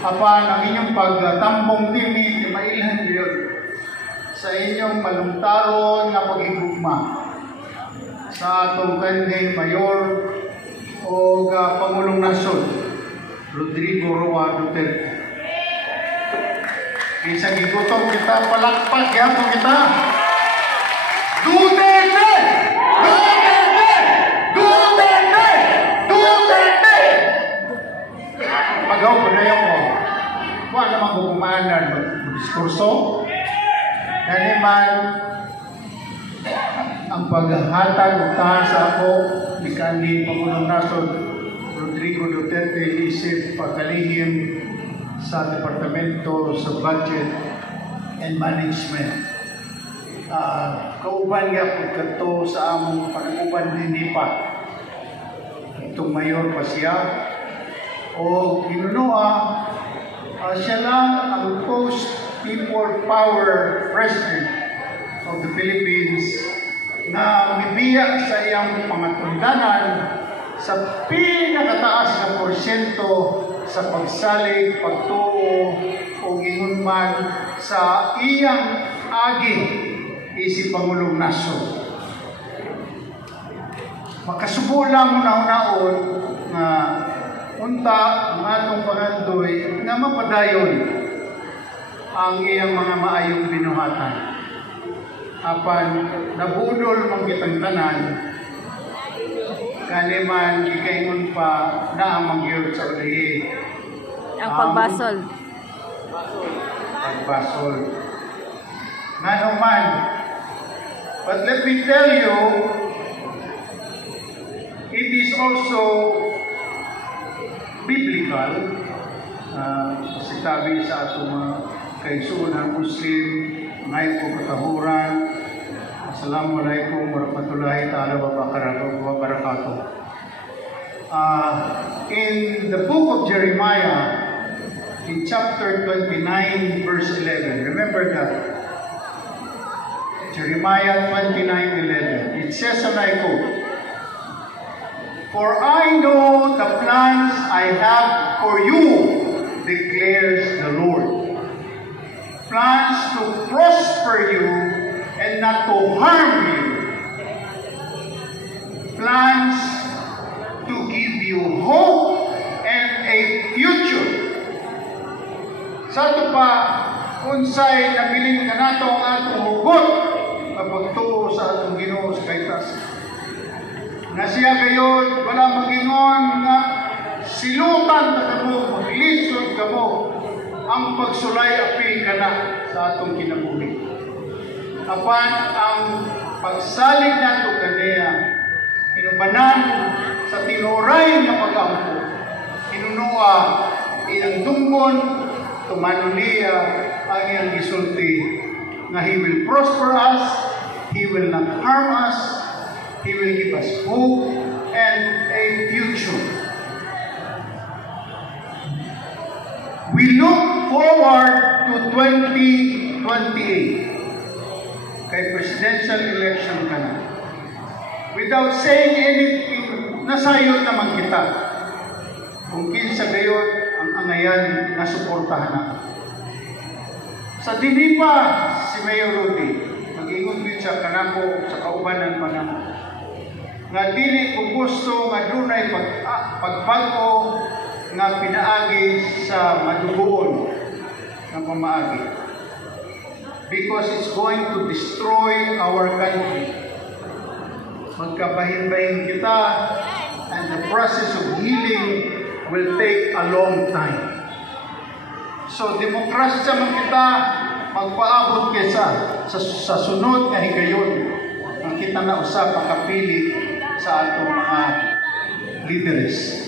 Apan ang inyong pagtambong dini, mailhan yun sa inyong malungtaron nga paghigugma sa atong kanhi Mayor o Pangulong Nasod, Rodrigo Roa Duterte. Isa gigutom kita, palakpak yapon kita. Duterte! Duterte! Duterte! Duterte! Pagaw ko na yun ko. Huwag naman ko kumaanan diskurso. Kaya man, ang paghatag o tahan sa ako ni kanhi Pangulong Nasod Rodrigo Duterte isip pagkalihim sa Departamento sa Budget and Management. Kauban nga pagkato sa among pag-uban din pa. Itong mayor pa siya. O ginunoa, siya lang ang post-people power president of the Philippines na mibiyak sa iyang pangatundanan sa pinakataas na porsyento sa pagsalig, pagtuo o ginunman sa iyang agi si Pangulong Nasod. Makasubo lang una-unaon nga unta ang atong pangandoy nga mapadayon ang iyang mga maayong binuhatan. Apan nabudol mang kitang tanan kaniman gikaingon pa na ang mangyod sa ulihi. Ang pagbasol. Pagbasol. Nga naman, but let me tell you, it is also biblical. Sitabi sa atong mga kaigsuon ng Muslim, ngayon po katahuran. Assalamualaikum warahmatullahi ta'ala wa barakatuh. In the book of Jeremiah, in chapter 29, verse 11, remember that? Jeremiah 29:11. It says, and I quote, "For I know the plans I have for you, declares the Lord. Plans to prosper you and not to harm you. Plans to give you hope and a future." Sa ito pa, unsay nabiling ka nato ang atong hugot pagtuo sa atong Ginoo sa kaitas. Na siya gayon, wala magingon nga silutan na kamo, maglisod kamo ang pagsulay api ka na sa atong kinabuhi. Apan ang pagsalig nato kaniya, inubanan sa tinuray na pag-ampo, inunua, inangdunggon, tumanuliya ang iyang gisulti na He will prosper us, He will not harm us, He will give us hope and a future. We look forward to 2028 kay presidential election ka na. Without saying anything, nasayot naman kita kung kinsa gayon ang angayan na suportahan natin. Sa dini pa si Mayor Rudy, mag-ingon din sa kanako sa kaubanan pa naman. Nga dili ko gusto nga dunay pagbago nga pinaagi sa madugoon ng pamaagi. Because it's going to destroy our country. Magkabahin-bahin kita and the process of healing will take a long time. So, demokrasya man kita, magpaabot kaysa sa sunod nga higayon ang kita na usap makapili sa atong mga leaders.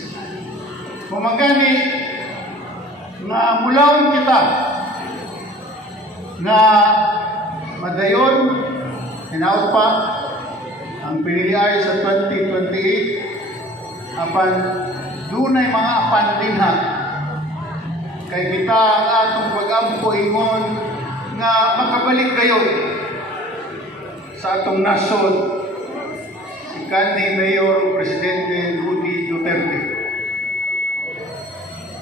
Kumagani na mulawon kita na madayon, hinaot pa ang piniliay sa 2028 apan dunay mga apan dinha kay kita ang atong pag-ampo ingon nga makabalik kayo sa atong nasod si kanhi Mayor Presidente Rudy Duterte.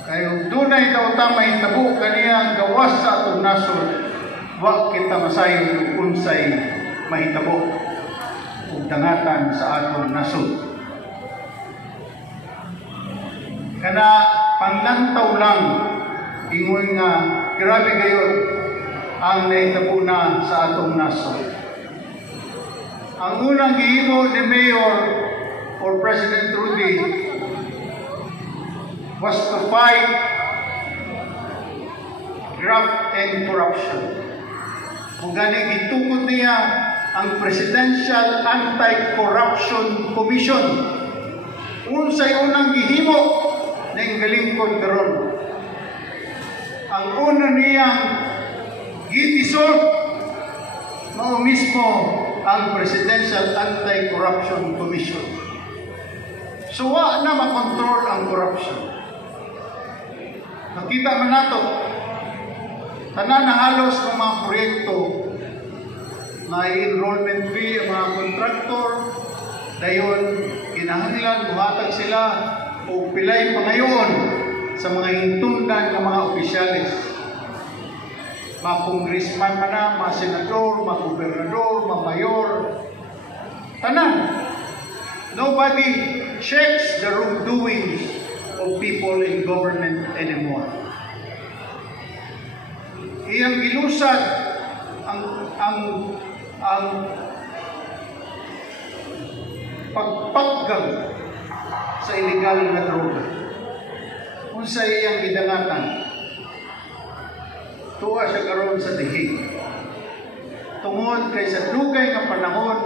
Kaya doon kanunay daw ta mahitabo kaniyang gawas sa atong nasod, wa kita masayon kung unsay mahitabo ug dangatan sa atong nasod. Kana panlantaw lang ingon nga grabe gayon ang nahitabo na sa atong nasod. Ang unang gihimo ni Mayor or President Rudy was to fight graft and corruption. Kung gani gitukod niya ang Presidential Anti-Corruption Commission. Unsay unang gihimo na galingkod karon. Ang una niyang gitisod mao mismo ang Presidential Anti-Corruption Commission. So wa na makontrol ang corruption. Nakita man nato tanan na halos ng mga proyekto na enrollment fee ang mga kontraktor dayon kinahanglan buhatag sila o pilay pangayoon sa mga hintundan ng mga opisyalis. Mga congressman man na, mga senador, mga gobernador, mga mayor, tanan. Nobody checks the wrongdoings of people in government anymore. Iyang gilusad ang pagpaggang sa illegal na droga. Unsa iyang gidangatan? Tuwa siya karon sa dihig. Tungod kay sa dugay nga panahon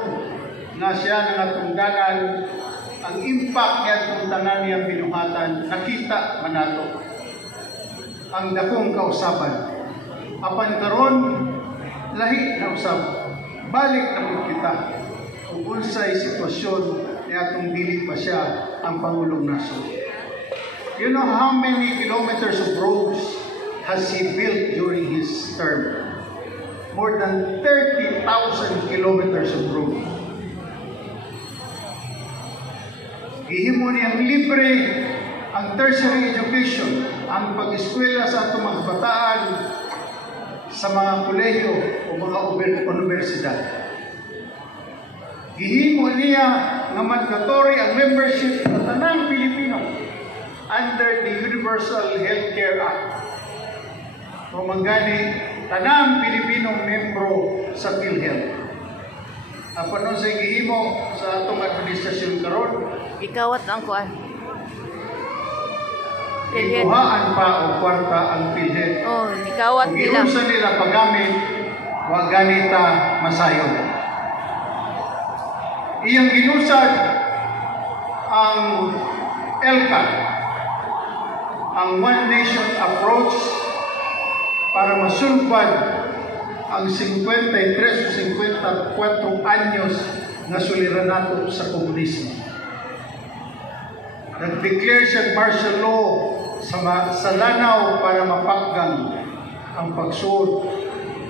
nga siya nangatungdanan ang impact niya kung tanan niya pinuhatan, nakita man nato ang dakong kausaban. Apan karon lahi na usab. Balik na po kita kung unsay sitwasyon niya kung dili pa siya ang Pangulong Nasod. You know how many kilometers of roads has he built during his term? More than 30,000 kilometers of road. Gihimo niyang libre ang tertiary education, ang pag-eskwela sa atong mga kabataan sa mga kolehiyo o mga universidad. Gihimo niya nga mandatory ang membership ng tanang Pilipino under the Universal Healthcare Act. Pumangani tanang Pilipinong membro sa PhilHealth. Apan sa gihimo sa atong administrasyon karon, Ikawat ang kuan. PhilHealth. ikuhaan pa o kwarta ang PhilHealth. Oh, ikawat Kung nila. inusa nila paggamit, wa ganita masayon. Iyang ginusad ang ELCA, ang One Nation approach para masulbad ang 53 o 54 anyos na suliranato sa komunismo. Nag-declare siya martial law sa Lanao para mapakgang ang pagsuot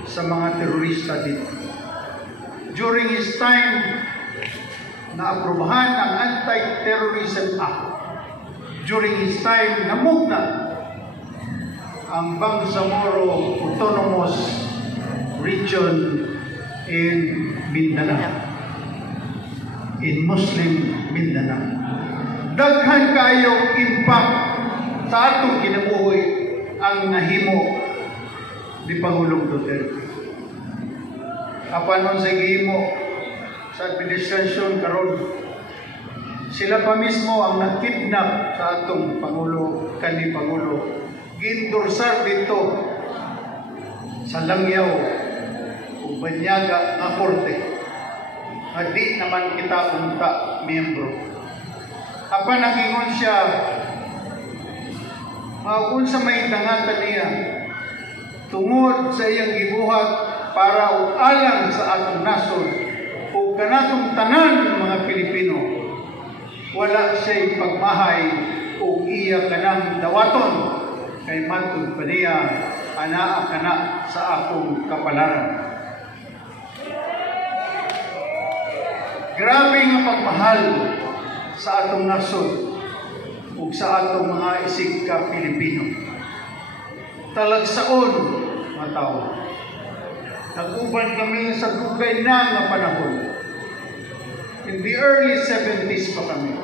sa mga terorista dito. During his time, naaprubahan ang Anti-Terrorism Act. During his time, namugna ang Bangsamoro Autonomous Region in Mindanao, in Muslim Mindanao. Daghan kayong impact sa atong kinabuhi ang nahimo ni Pangulong Duterte. Apan sa gihimo sa administrasyon karon, sila pa mismo ang nakidnap sa atong Pangulo, kanhi Pangulo. Gindorsar dito sa langyaw o banyaga nga korte. Di naman kita unta miyembro. Apan nagingon siya, kung sa may dangatan niya, tungod sa iyang gibuhat para alang sa atong nasod o kanatong tanan mga Pilipino, wala siya'y pagmahay o iya kanang dawaton kay matod pa niya anaa kana sa akong kapalaran. Grabe nga pagmahal sa atong nasod ug sa atong mga isig ka Pilipino. talagsaon nga tao. Nag-uban kami sa dugay na nga panahon. In the early 70s pa kami.